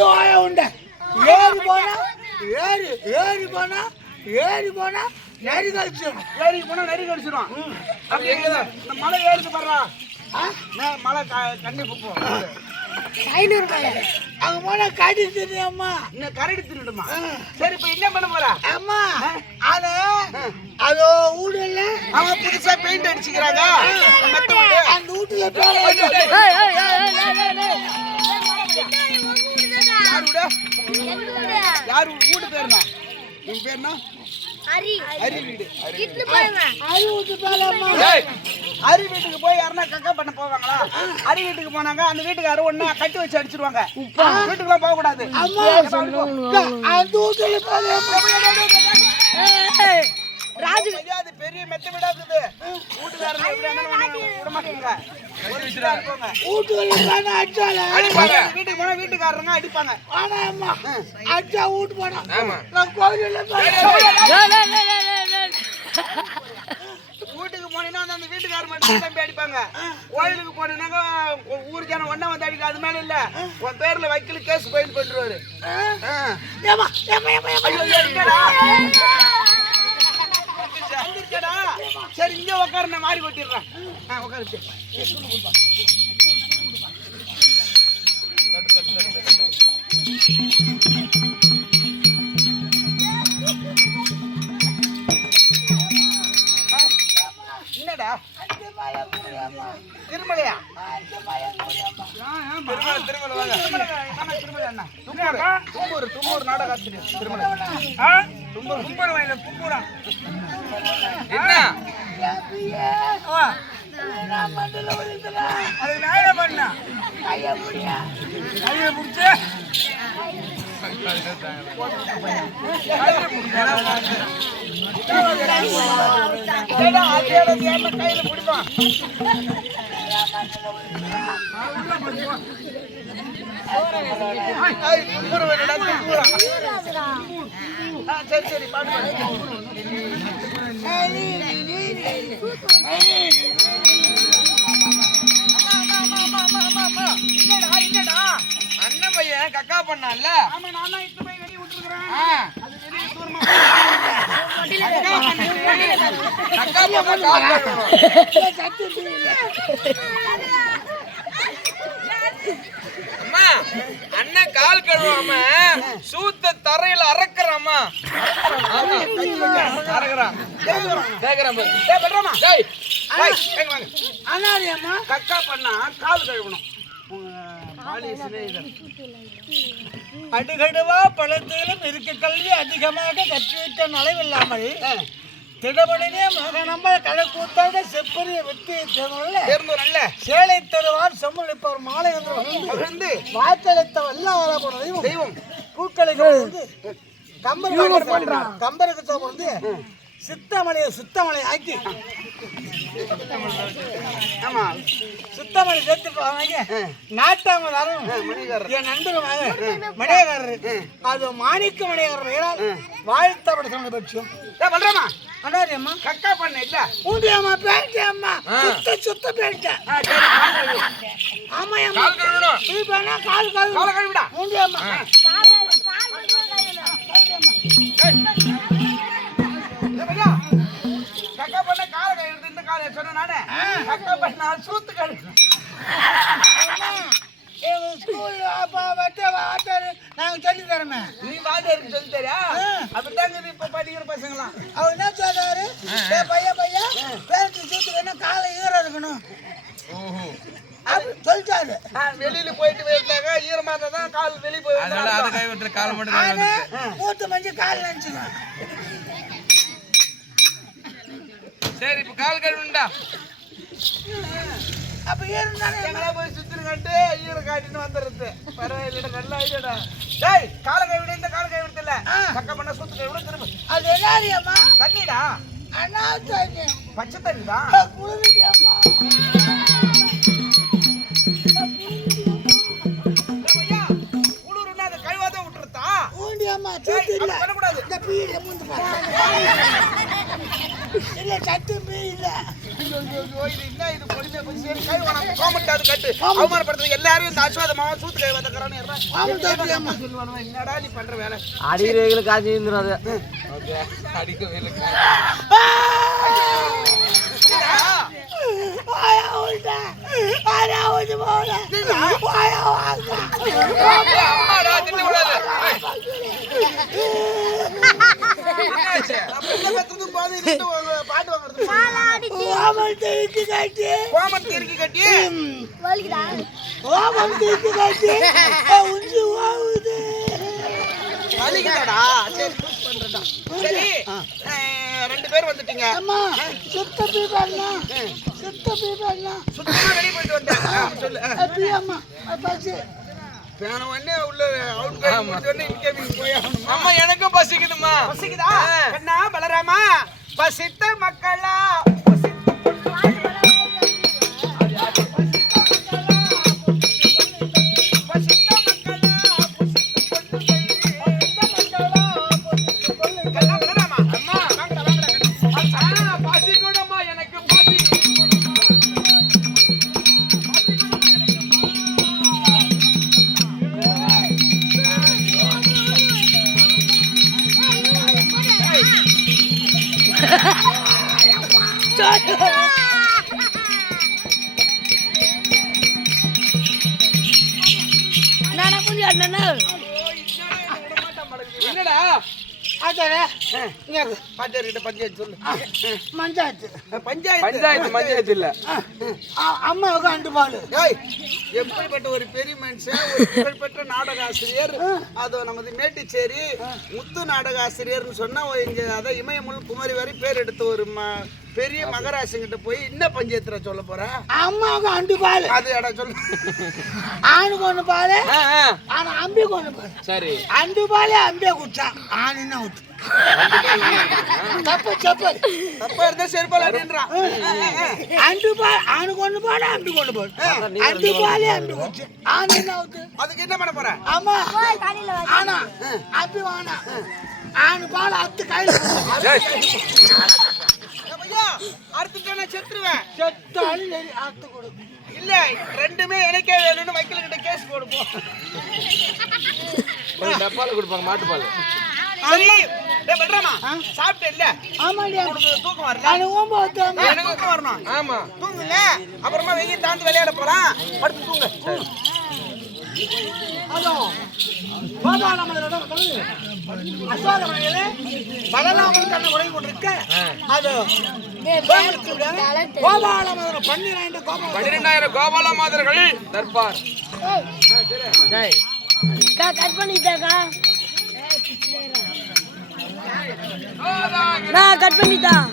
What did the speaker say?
அப்படி ஓய உண்ட ஏறி போனா ஏறி ஏறி போனா ஏறி போனா நெறி கழிச்சிடும் ஏரிக்கு போனா நெறி கடிச்சிடும் அப்படி எங்கதான் இந்த மலை ஏறிச்சு பாடுறா மலை க- கண்ணி புப்போம் அங்க போனா காட்டி தெரியாமா இன்னும் கரடி தின்னுடுமா சரி இப்ப என்ன பண்ண போற அம்மா அது அது வீடு இல்ல அவன் புதுசா பெயிண்ட் அடிச்சுக்கிறாங்க. அந்த வீட்டுல யார் வீடு யார் வீடு வீடு பேர் என்ன உன் பேர் என்ன ஹரி ஹரி வீடு ஹரி வீட்டுக்கு போய் யாருன்னா கக்கா பண்ண போவாங்களா ஹரி வீட்டுக்கு போனாங்க அந்த வீட்டுக்காரர் ஒண்ணா கட்டி வச்சு அடிச்சிருவாங்க வீட்டுக்குலாம் போக கூடாது ராஜு. அது பெரிய மெத்த வீடா இருக்குது. வீட்டுக்காரங்க விட மாட்டீங்க வீட்டுக்கு போனா வீட்டுக்காரங்க அடிப்பாங்க. ஆனா அம்மா அடிச்சா வீட்டு போனா. நான் பேர வீட்டுக்கு போனீங்கன்னா அந்த வீட்டுக்காரர் மட்டும் தம்பி அடிப்பாங்க. கோயிலுக்கு போனீங்கன்னாக்கா ஊர் ஜனம் ஒண்ணா வந்து அடிக்க அது மேல இல்ல. உன் பேர்ல வக்கீல் கேஸ் ஃபைல் பண்ணிடுவாரு சரி இங்க உட்காரு நான் மாறி கொட்டிடுறேன். ஆ, உட்காரு. என்னடா? திருமலையா? திருமலை திருமலை வாங்க. அண்ணா. தும்பூர் தும்பூர் தும்பூர் நாடக ஆசிரியர் திருமலை தும்பூர் தும்பூர் வாயில தும்பூரா என்ன? அது பண்ண கையை பிடிச்சு. கையில பிடிப்பான் சரி சரி பாட்டு அண்ணன் பையன் கக்கா பண்ணான்ல ஆமா நான் தான் இட்டு போய் வெளிய அது வெளிய தூரமா கக்கா அண்ணன் கால் கழுவாம சூத்த தரையில அறக்குறாமா? அறக்குறான். கேக்குறான் பாரு. டேய் அம்மா கக்கா பண்ணா கால் கழுவணும். அடுகடுவா பழத்திலும் இருக்க கல்வி அதிகமாக கற்றுவிட்ட நலைவில்லாமல் திடமணினே மகனம்ப கழக்கூத்தாட செப்பரிய வெற்றி தேர்தலில் தேர்ந்து நல்ல சேலை தருவார் செம்மளிப்பவர் மாலை என்று வந்து வந்து வாக்களித்த வல்ல போன தெய்வம். தெய்வம். வந்து கம்பருக்கு கம்பருக்கு வந்து சித்தமலையை சுத்தமலை ஆக்கி. ஆமா. சுத்தமலை வாங்க. நாட்டாமல் அருண் மணிகாரர். என் நண்பருமாக மணியக்காரர் அது மாணிக்க மணியக்காரர் பெயரால் வாழ்த்தப்பட சொன்ன பட்சம். பல்ராமா அண்ணாடி அம்மா. கக்கா பண்ண இல்ல. ஊண்டி அம்மா பேண்டி அம்மா. சுத்த சுத்த கழுவு. ஆமா அம்மா கால் பேனா கால் கால் காலை கழுவிடா. ஊண்டி அம்மா. நானே சூத்து எங்க ஸ்கூல் அப்பா வட்ட வாட்டர் நாங்க சொல்லி தரமே. நீ வாத்தியாருக்கு சொல்லி தரியா? அப்படித்தாங்க இது இப்ப படிக்கிற பசங்களாம். அவர் என்ன சொல்றாரு? ஏய் பையா பையா பேண்ட் சுத்துக்கன்னா காலை ஈரம் இருக்கணும்? சொல்லிட்டாரு. வெளியில போயிட்டு போயிருந்தாங்க ஈரமா தான் கால் வெளிய போய் அதனால அது கை விட்டு கால் மட்டும். மூத்த மஞ்சள் கால் நினைச்சுக்கணும் சரி இப்ப கால் கழுவுண்டா. அப்ப தானே எங்களா போய் சுத்திருக்காட்டு ஈரம் காட்டின்னு வந்துடுறது. பரவாயில்லடா நல்ல ஐடியாடா டேய் கால கை விட இந்த கால கை விடுதல கக்க பண்ண சூத்து கை விட திரும்ப. அது அம்மா தண்ணிடா. அண்ணா தண்ணி பச்சை தண்ணி தான் குளிர்ச்சி அம்மா குளிர்னா அதை கழுவாதான் விட்டுருத்தா ஊண்டி அம்மா சத்து இல்ல. அடிக்கிறவங்களுக்கு காசு இருந்துடும் அது. பாட்டு வாங்குறது? ஓமம் தூக்கி கட்டி. ஓமம் தூக்கி கட்டி. உஞ்சு ஓவுது. வலிக்குதாடா? சரி ரெண்டு பேர் வந்துட்டீங்க. அம்மா சுத்த பீப்பாண்ணா. சுத்த பீப்பாண்ணா. சுத்தமா வெளியே போயிட்டு வந்தேன் சொல்லு. அப்படி அம்மா பஸ் போன உடனே உள்ள அவுட் கோயிங் முடிச்ச உடனே இன்கமிங் போய் ஆகணுமா? அம்மா எனக்கும் பசிக்குதுமா பசிக்குதா. கண்ணா பலராமா? பசித்த மக்களா நானா புள்ளி அண்ணா என்னடா பஞ்சாயத்து பஞ்சாயத்து? பஞ்சாயத்து பஞ்சாயத்து இல்ல. அம்மாவுக்கு அண்டு பால். எப்படிப்பட்ட ஒரு பெரிய மனுஷன் ஒரு புகழ்பெற்ற நாடக ஆசிரியர் அது நமது மேட்டுச்சேரி முத்து நாடக ஆசிரியர்னு சொன்னா இங்க அதான் இமயமுல் குமரி வரை பேர் எடுத்த ஒரு பெரிய மகராசங்கிட்ட போய் என்ன பஞ்சாயத்துல சொல்ல போற? அம்மாவுக்கு அண்டு பால். அது இடம் சொல்லு. ஆணுக்கு ஒன்று பால். ஆ, ஆ. ஆனா அம்பிக்கு ஒன்று பால். சரி. அண்டு பாலே அம்பியா குடிச்சான் ஆணுன்னு அவுத்து தப்பு தப்பு. தப்பா இருந்தா செருப்பால் அப்படின்றான் அண்டு பால் ஆணுக்கு ஒன்று பால் அம்பிக்கு ஒன்று பால். அண்டு பாலே அம்பி குடிச்சு. ஆணுன்னு அவுத்து அதுக்கு என்ன பண்ண போற? ஆமா ஆனா அம்பி வானா. ஆணு பால் அத்து கையில் அறுத்துட்டா நான் செத்துருவேன். செத்தாலும் சரி கொடு. இல்ல ரெண்டுமே எனக்கே வேணும்னு வக்கீல் கிட்ட கேஸ் போடுப்போம். ஒரு டப்பால கொடுப்பாங்க மாட்டுப்பால். சரி. டேய் பல்ராமா சாப்பிட்டே இல்ல. உனக்கு தூக்கம் வரல. நான் ஒம்பது எனக்கு தூக்கம் வரணும். ஆமா. தூங்குங்க. அப்புறமா வெயில் தாண்டி விளையாட போலாம் படுத்து தூங்க. அதோ கலந்து அஸ்வாதமலையிலே பலராமன் தன்னை உறங்கி கொண்டிருக்க அது கோபாலமலர் பன்னிரண்டு கோபால பன்னிரெண்டாயிரம் கோபால மாதர்கள் தர்பார். கட் பண்ணிட்டாக்கா. நான் கட் பண்ணிட்டேன்